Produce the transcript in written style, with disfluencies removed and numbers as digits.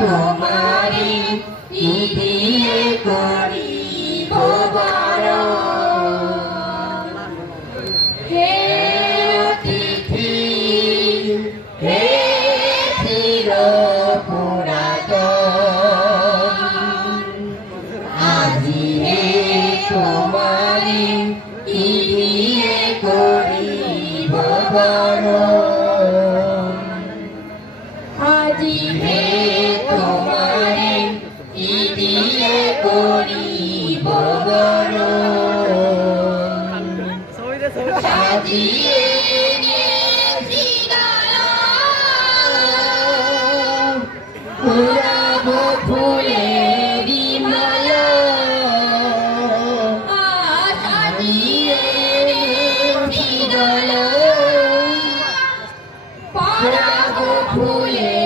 তোমারি কি দিয়ে করিব বরণ। হে অতিথি হে চির পুরাতন, আজি হে তোমারি কি দিয়ে করিব বরণ। আজি হে তোমারি কি দিয়ে করিব বরণ। সাজিয়ে নিয়েছি দালান,